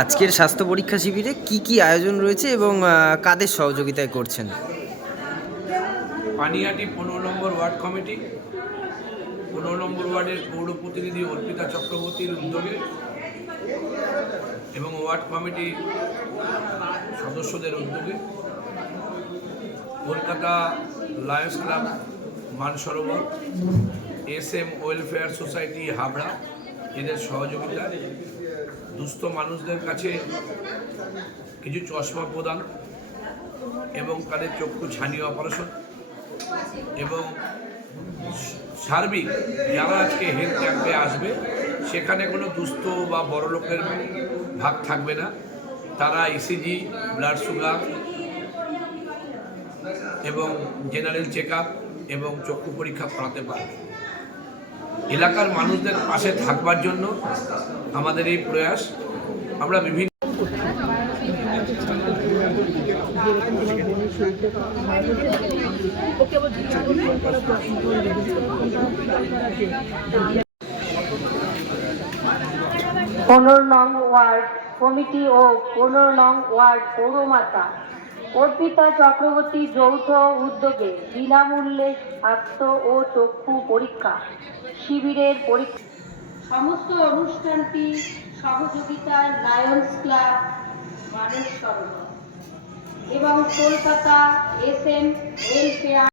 আজকের স্বাস্থ্য পরীক্ষা শিবিরে কি কি আয়োজন রয়েছে এবং কাদের সহযোগিতায় করছেন? পানিয়াটি পনেরো নম্বর ওয়ার্ড কমিটি, পনেরো নম্বর ওয়ার্ডের পৌর প্রতিনিধি অর্পিতা চক্রবর্তীর উদ্যোগে এবং ওয়ার্ড কমিটি সদস্যদের উদ্যোগে Kolkata lions club Mansarovar S M welfare society Habra, এদের সহযোগিতায় দুস্থ মানুষদের কাছে কিছু চশমা প্রদান এবং তাদের চক্ষু ছানিয়ে অপারেশন এবং সার্বিক যারা আজকে হেলথ ক্যাম্পে আসবে, সেখানে কোনো দুস্থ বা বড় লোকের ভাগ থাকবে না। তারা ইসিজি ব্লাড সুগার এবং জেনারেল চেক এবং চক্ষু পরীক্ষা করাতে পারবে। এলাকার মানুষদের পাশে থাকবার জন্য আমাদের এই প্রয়াস। আমরা বিভিন্ন পনেরো নং ওয়ার্ড কমিটি ও পনেরো নং ওয়ার্ড পৌরমাতা অর্পিতা চক্রবর্তী যৌথ উদ্যোগে বিনামূল্যে স্বাস্থ্য ও চক্ষু পরীক্ষা শিবিরের পরীক্ষা সমস্ত অনুষ্ঠানটি সহযোগিতা লায়ন্স ক্লাব মানুষ সরোবর এবং Kolkata S M welfare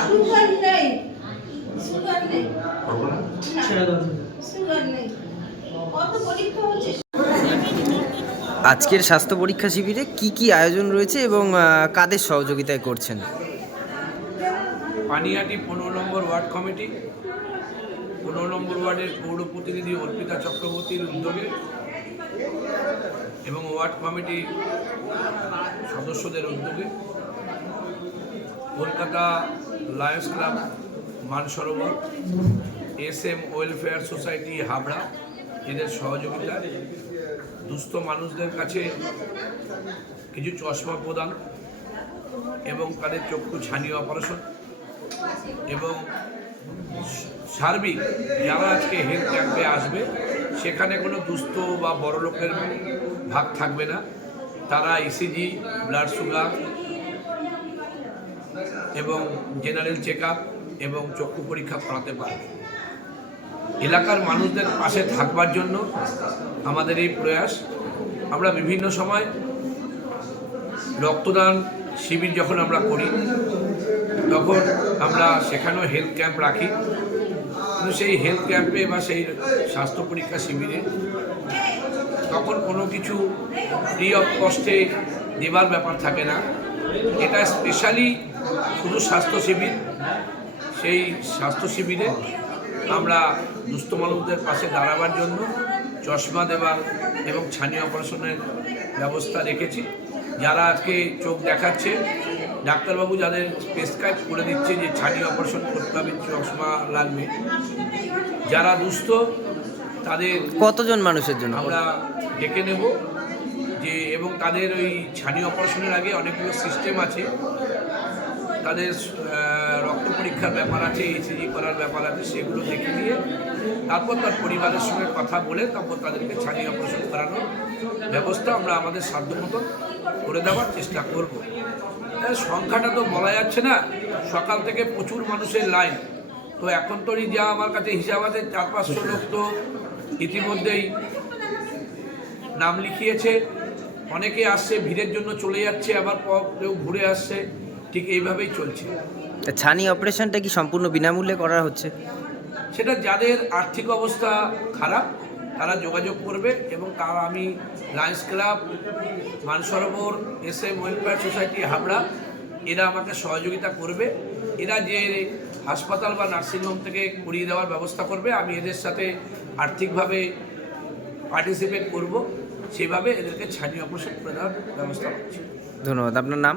sugar নেই। সুগার নেই। সুগার নেই। কত পরীক্ষা হচ্ছে? আজকের স্বাস্থ্য পরীক্ষা শিবিরে কি কি আয়োজন রয়েছে এবং কাদের সহযোগিতায় করছেন? পানিয়াটি পনেরো নম্বর ওয়ার্ড কমিটি। পনেরো নম্বর ওয়ার্ডের পৌর প্রতিনিধি অর্পিতা চক্রবর্তীর উদ্যোগে এবং ওয়ার্ড কমিটির সদস্যদের উদ্যোগে Kolkata lions club Mansarovar, S M welfare society Habra, এদের সহযোগিতায় দুস্থ মানুষদের কাছে কিছু চশমা প্রদান এবং তাদের চক্ষু ছানিয়ে অপারেশন এবং সার্বিক যারা আজকে হেলথ ক্যাম্পে আসবে, সেখানে কোনো দুস্থ বা বড় লোকের ভাগ থাকবে না। তারা ইসিজি ব্লাড সুগার এবং জেনারেল চেক এবং চক্ষু পরীক্ষা করাতে পারবে। এলাকার মানুষদের পাশে থাকবার জন্য আমাদের এই প্রয়াস। আমরা বিভিন্ন সময় রক্তদান শিবির যখন আমরা করি, তখন আমরা সেখানেও হেলথ ক্যাম্প রাখি। কিন্তু সেই হেলথ ক্যাম্পে বা সেই স্বাস্থ্য পরীক্ষা শিবিরে তখন কোনো কিছু ফ্রি অফ কস্টে দেবার ব্যাপার থাকে না। এটা স্পেশালি শুধু স্বাস্থ্য শিবির, সেই স্বাস্থ্য শিবিরে আমরা দুস্থ মানুষদের পাশে দাঁড়াবার জন্য চশমা দেওয়া এবং ছানি অপারেশনের ব্যবস্থা রেখেছি। যারা আজকে চোখ দেখাচ্ছে ডাক্তারবাবু যাদের প্রেসক্রাইব করে দিচ্ছে যে ছানি অপারেশন করতে হবে চশমা লাগবে যারা দুস্থ তাদের কতজন মানুষের জন্য? আমরা ডেকে নেব যে এবং তাদের ওই ছানি অপারেশনের আগে অনেকগুলো সিস্টেম আছে। তাদের পরীক্ষার ব্যাপার আছে ইসিজি করার ব্যাপার আছে, সেগুলো দেখে দিয়ে তারপর তার পরিবারের সঙ্গে কথা বলে তারপর তাদেরকে ছানি অপারেশন করানোর ব্যবস্থা আমরা আমাদের সাধ্য মতো করে দেওয়ার চেষ্টা করব। সংখ্যাটা তো বলা যাচ্ছে না, সকাল থেকে প্রচুর মানুষের লাইন। তো এখন তো যা আমার কাছে হিসাব আছে, চার পাঁচশো লোক তো ইতিমধ্যেই নাম লিখিয়েছে। অনেকে আসছে, ভিড়ের জন্য চলে যাচ্ছে, আবার কেউ ঘুরে আসছে, ঠিক এইভাবেই চলছে। ছানি অপারেশনটা কি সম্পূর্ণ বিনামূল্যে করা হচ্ছে? সেটা যাদের আর্থিক অবস্থা খারাপ তারা যোগাযোগ করবে এবং তারা আমি lions club Mansarovar S M welfare society Habra এরা আমাকে সহযোগিতা করবে। এরা যে হাসপাতাল বা নার্সিংহোম থেকে করিয়ে দেওয়ার ব্যবস্থা করবে আমি এদের সাথে আর্থিকভাবে পার্টিসিপেট করব। সেভাবে এদেরকে ছানি অপারেশন করে দেওয়ার ব্যবস্থা করছি। ধন্যবাদ। আপনার নাম?